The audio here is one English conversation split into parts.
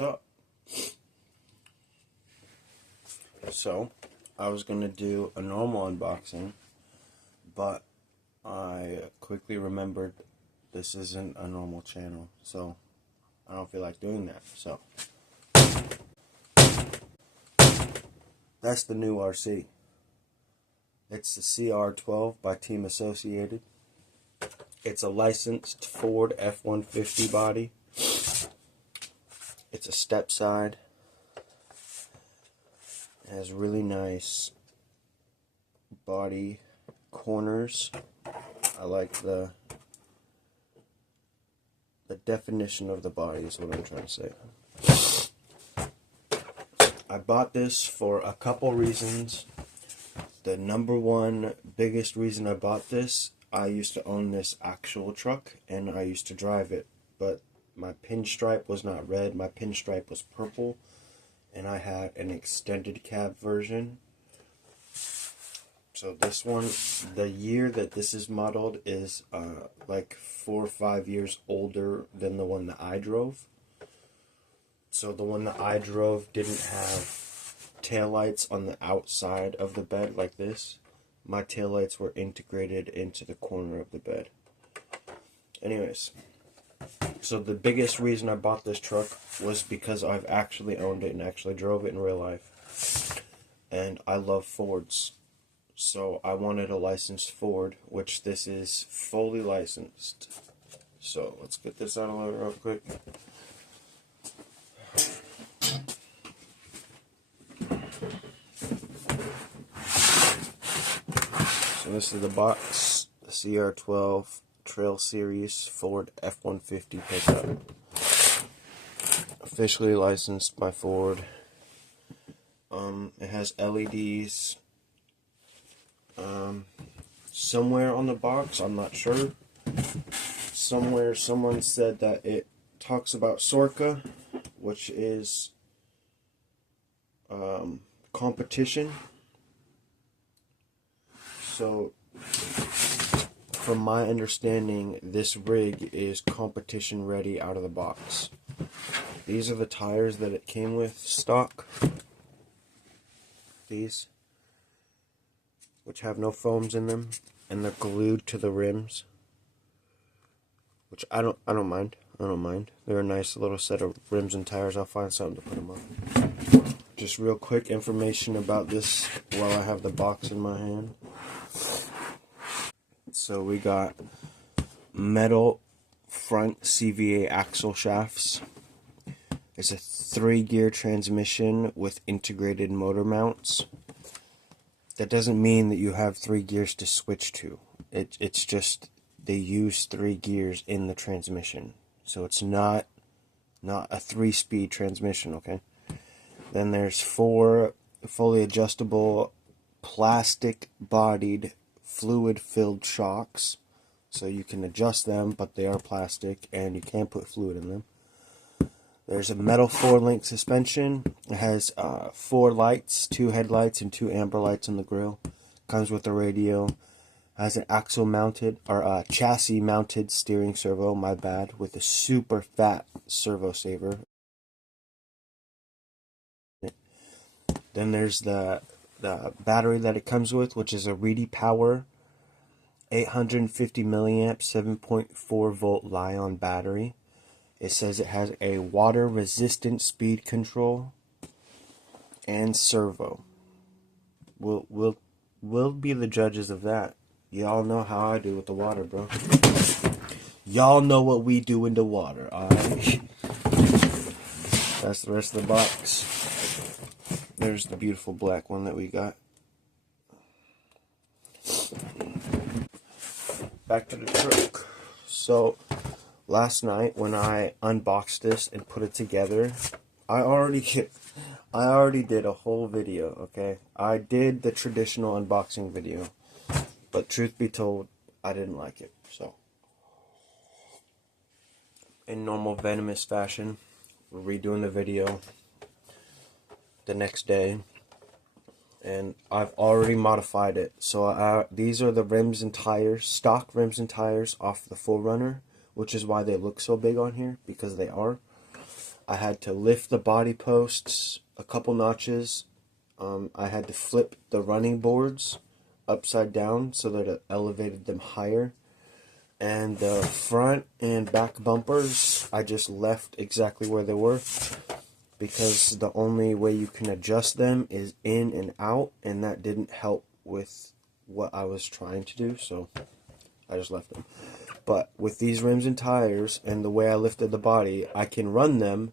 what's up? So, I was going to do a normal unboxing, but I quickly remembered this isn't a normal channel, so I don't feel like doing that. So, that's the new RC. It's the CR12 by Team Associated. It's a licensed Ford F-150 body. It's a step side. It has really nice body corners. I like the definition of the body is what I'm trying to say. I bought this for a couple reasons. The number one biggest reason I bought this, I used to own this actual truck and I used to drive it, but my pinstripe was not red, my pinstripe was purple, and I had an extended cab version. So this one, the year that this is modeled is like 4 or 5 years older than the one that I drove. So the one that I drove didn't have taillights on the outside of the bed like this. My taillights were integrated into the corner of the bed. Anyways, so the biggest reason I bought this truck was because I've actually owned it and actually drove it in real life. And I love Fords. So I wanted a licensed Ford, which this is fully licensed. So let's get this out of the way real quick. So this is the box, the CR12 Trail Series Ford F-150 pickup. Officially licensed by Ford. It has LEDs. Somewhere on the box, I'm not sure. Somewhere someone said that it talks about Sorca, which is competition. So, from my understanding, this rig is competition ready out of the box. These are the tires that it came with stock. These, which have no foams in them, and they're glued to the rims. Which I don't mind. I don't mind. They're a nice little set of rims and tires. I'll find something to put them on. Just real quick information about this while I have the box in my hand. So we got metal front CVA axle shafts. It's a 3-gear transmission with integrated motor mounts. That doesn't mean that you have 3 gears to switch to. It's just they use 3 gears in the transmission. So it's not a 3-speed transmission, okay? Then there's 4 fully adjustable plastic-bodied fluid-filled shocks. So you can adjust them, but they are plastic and you can put fluid in them. There's a metal 4-link suspension. It has 4 lights, 2 headlights and 2 amber lights on the grille. Comes with a radio. Has an axle mounted, or chassis mounted steering servo, my bad, with a super fat servo saver. Then there's the battery that it comes with, which is a Reedy Power 850 milliamp 7.4 volt Li-ion battery. It says it has a water resistant speed control and servo. We'll be the judges of that. Y'all know how I do with the water, bro. Y'all know what we do in the water, alright? That's the rest of the box. There's the beautiful black one that we got. Back to the truck. So, last night when I unboxed this and put it together, I already did a whole video, okay? I did the traditional unboxing video, but truth be told, I didn't like it. So, in normal venomous fashion, we're redoing the video the next day, and I've already modified it. So these are the rims and tires, stock rims and tires off the 4Runner, which is why they look so big on here, because they are. I had to lift the body posts a couple notches. I had to flip the running boards upside down so that it elevated them higher. And the front and back bumpers, I just left exactly where they were, because the only way you can adjust them is in and out, and that didn't help with what I was trying to do, so I just left them. But with these rims and tires and the way I lifted the body, I can run them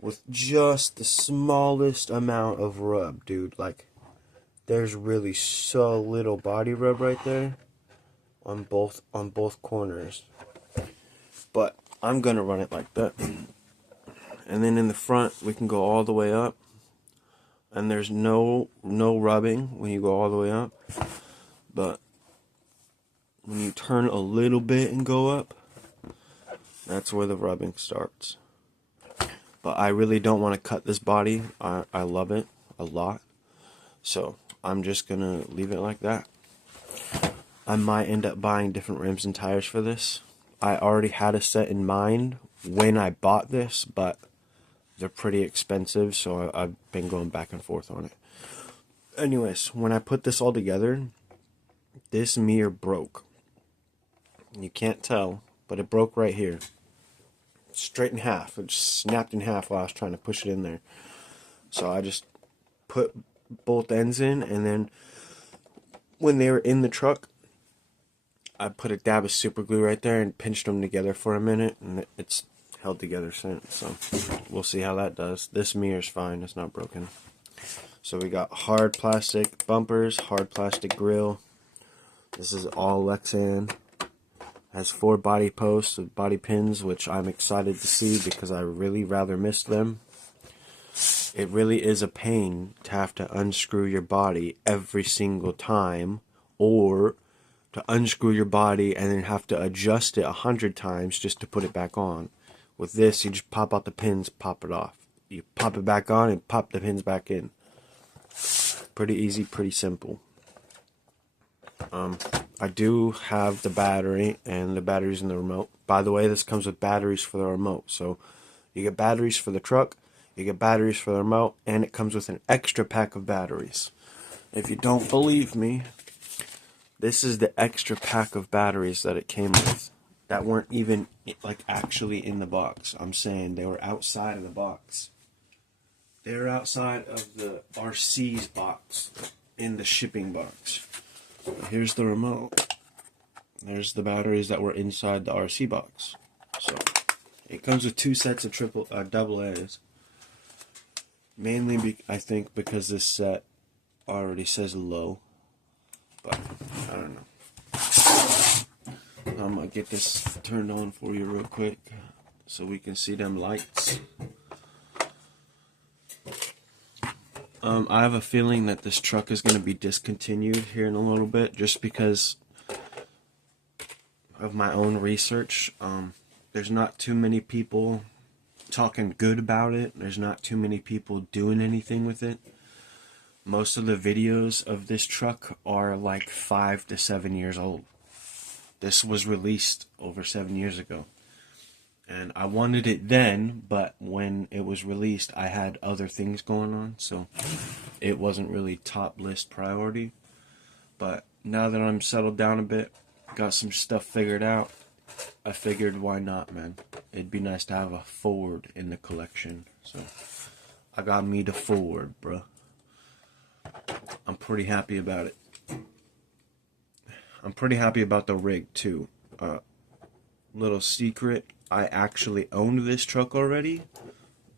with just the smallest amount of rub, dude. Like, there's really so little body rub right there on both corners. But I'm gonna run it like that. And then in the front, we can go all the way up, and there's no rubbing when you go all the way up. But when you turn a little bit and go up, that's where the rubbing starts. But I really don't want to cut this body. I love it a lot, so I'm just gonna leave it like that. I might end up buying different rims and tires for this. I already had a set in mind when I bought this, but they're pretty expensive, so I've been going back and forth on it. Anyways, when I put this all together, this mirror broke. You can't tell, but it broke right here. Straight in half. It just snapped in half while I was trying to push it in there. So I just put both ends in, and then when they were in the truck, I put a dab of super glue right there and pinched them together for a minute, and it's held together since. So we'll see how that does. This mirror's fine, it's not broken. So we got hard plastic bumpers, hard plastic grille. This is all Lexan. Has 4 body posts with body pins, which I'm excited to see because I really rather miss them. It really is a pain to have to unscrew your body every single time, or to unscrew your body and then have to adjust it 100 times just to put it back on. With this, you just pop out the pins, pop it off. You pop it back on and pop the pins back in. Pretty easy, pretty simple. I do have the battery and the batteries in the remote. By the way, this comes with batteries for the remote. So you get batteries for the truck, you get batteries for the remote, and it comes with an extra pack of batteries. If you don't believe me, this is the extra pack of batteries that it came with. That weren't even like actually in the box. I'm saying they were outside of the box. They're outside of the RC's box in the shipping box. Here's the remote. There's the batteries that were inside the RC box. So it comes with 2 sets of double A's. Mainly, I think, because this set already says low. But I don't know. I'm gonna get this turned on for you real quick so we can see them lights. I have a feeling that this truck is going to be discontinued here in a little bit, just because of my own research. There's not too many people talking good about it. There's not too many people doing anything with it. Most of the videos of this truck are like 5 to 7 years old. This was released over 7 years ago. And I wanted it then, but when it was released, I had other things going on, so it wasn't really top list priority. But now that I'm settled down a bit, got some stuff figured out, I figured, why not, man? It'd be nice to have a Ford in the collection. So I got me the Ford, bruh. I'm pretty happy about it. I'm pretty happy about the rig, too. Little secret, I actually owned this truck already,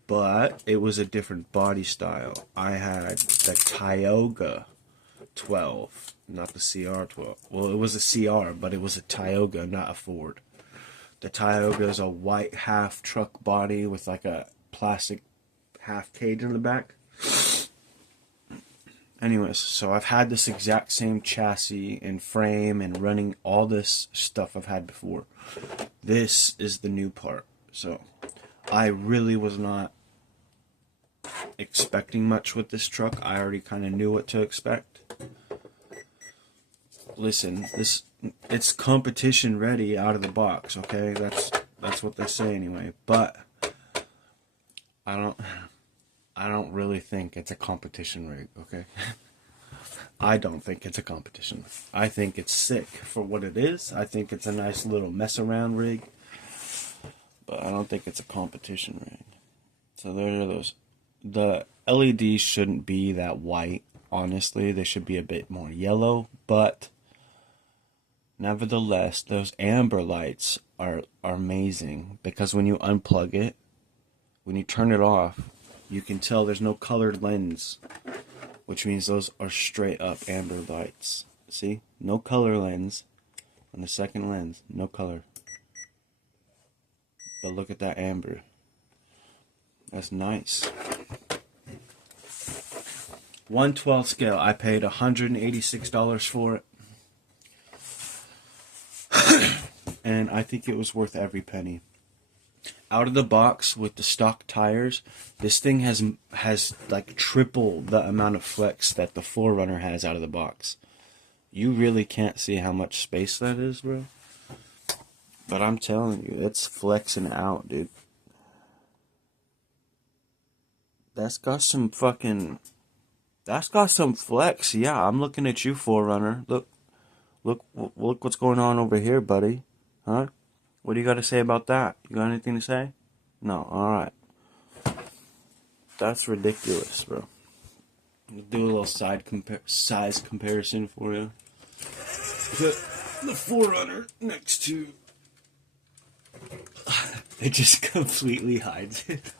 but it was a different body style. I had the Tioga 12, not the CR12. Well, it was a CR, but it was a Tioga, not a Ford. The Tioga is a white half truck body with like a plastic half cage in the back. Anyways, so I've had this exact same chassis and frame and running all this stuff I've had before. This is the new part. So I really was not expecting much with this truck. I already kind of knew what to expect. Listen, it's competition ready out of the box, okay? That's what they say anyway. But I don't really think it's a competition rig, okay? I don't think it's a competition. I think it's sick for what it is. I think it's a nice little mess around rig. But I don't think it's a competition rig. So there are those. The LEDs shouldn't be that white, honestly. They should be a bit more yellow. But nevertheless, those amber lights are amazing. Because when you unplug it, when you turn it off, you can tell there's no colored lens. Which means those are straight up amber lights. See? No color lens. On the second lens, no color. But look at that amber. That's nice. 1/12 scale. I paid $186 for it. And I think it was worth every penny. Out of the box with the stock tires, this thing has like triple the amount of flex that the 4Runner has out of the box. You really can't see how much space that is, bro. But I'm telling you, it's flexing out, dude. That's got some flex. Yeah, I'm looking at you, 4Runner. Look what's going on over here, buddy. Huh? What do you got to say about that? You got anything to say? No. All right. That's ridiculous, bro. I'll do a little size comparison for you. Put the 4Runner next to. It just completely hides it.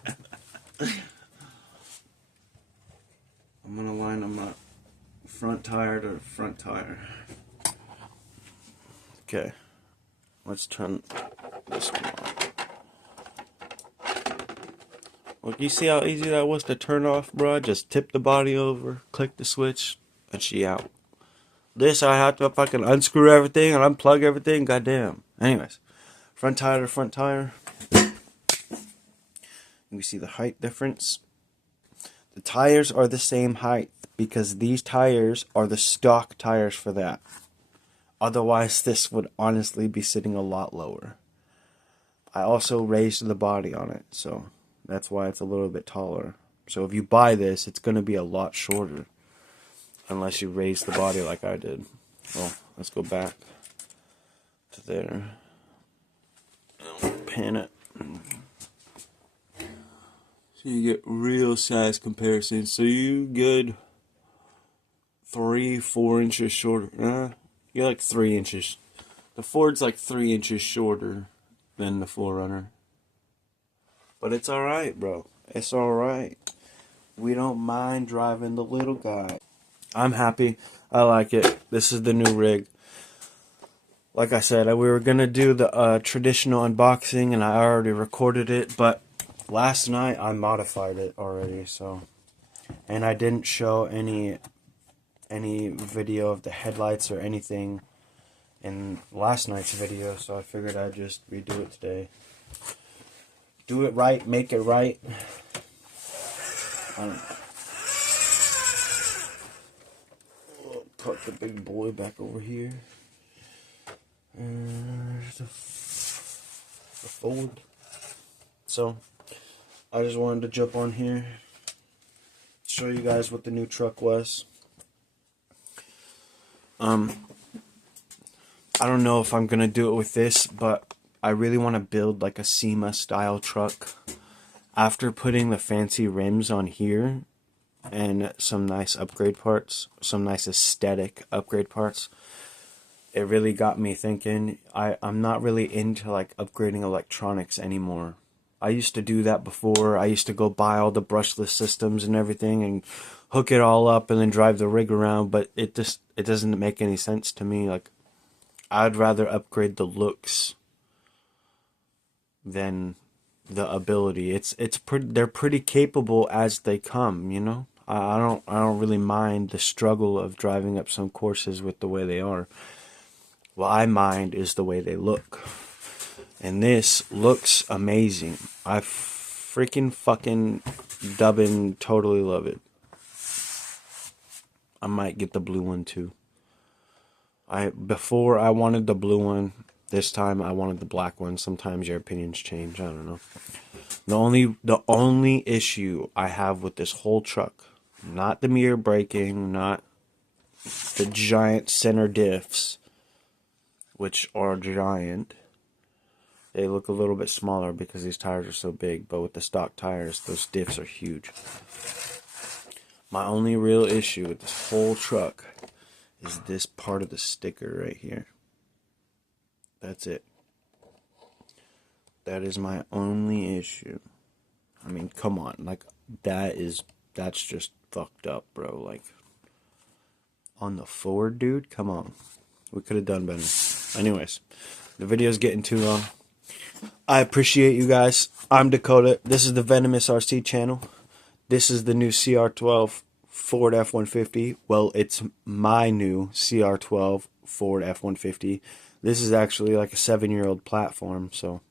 I'm gonna line them up. Front tire to front tire. Okay. Let's turn this one on. Look, you see how easy that was to turn off, bro? Just tip the body over, click the switch, and she out. This, I have to fucking unscrew everything and unplug everything. Goddamn. Anyways, front tire to front tire. You see the height difference. The tires are the same height because these tires are the stock tires for that. Otherwise, this would honestly be sitting a lot lower. I also raised the body on it, so that's why it's a little bit taller. So if you buy this, it's going to be a lot shorter. Unless you raise the body like I did. Well, let's go back to there. I'll pan it. So you get real size comparison. So you good 3-4 inches shorter. You're like 3 inches. The Ford's like 3 inches shorter than the 4Runner. But it's alright, bro. It's alright. We don't mind driving the little guy. I'm happy. I like it. This is the new rig. Like I said, we were going to do the traditional unboxing, and I already recorded it. But last night, I modified it already. So, and I didn't show any video of the headlights or anything in last night's video, so I figured I'd just redo it today. Do it right, make it right. Put the big boy back over here. And the Ford. So, I just wanted to jump on here, show you guys what the new truck was. I don't know if I'm gonna do it with this, but I really want to build like a SEMA style truck. After putting the fancy rims on here and some nice upgrade parts, some nice aesthetic upgrade parts, it really got me thinking. I'm not really into like upgrading electronics anymore. I used to do that before. I used to go buy all the brushless systems and everything and hook it all up and then drive the rig around, but it doesn't make any sense to me. Like, I'd rather upgrade the looks than the ability. They're pretty capable as they come, you know? I don't really mind the struggle of driving up some courses with the way they are. What I mind is the way they look. And this looks amazing. I freaking fucking dubbing totally love it. I might get the blue one too. Before I wanted the blue one. This time I wanted the black one. Sometimes your opinions change. I don't know. The only issue I have with this whole truck, not the mirror braking, not the giant center diffs, which are giant. They look a little bit smaller because these tires are so big, but with the stock tires, those diffs are huge. My only real issue with this whole truck is this part of the sticker right here. That's it. That is my only issue. I mean, come on. Like, that's just fucked up, bro. Like, on the Ford, dude? Come on. We could have done better. Anyways, the video's getting too long. I appreciate you guys. I'm Dakota. This is the Venomous RC channel. This is the new CR12 Ford F-150. Well, it's my new CR12 Ford F-150. This is actually like a 7-year-old platform, so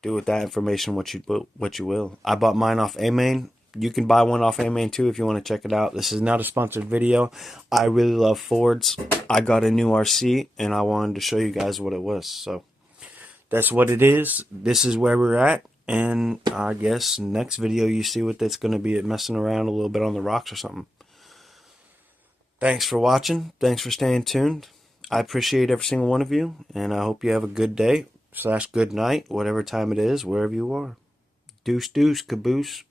do with that information what you will. I bought mine off A-Main. You can buy one off A-Main too if you want to check it out. This is not a sponsored video. I really love Fords. I got a new RC and I wanted to show you guys what it was. So that's what it is. This is where we're at. And I guess next video you see what that's going to be, messing around a little bit on the rocks or something. Thanks for watching. Thanks for staying tuned. I appreciate every single one of you. And I hope you have a good day / good night, whatever time it is, wherever you are. Deuce, deuce, caboose.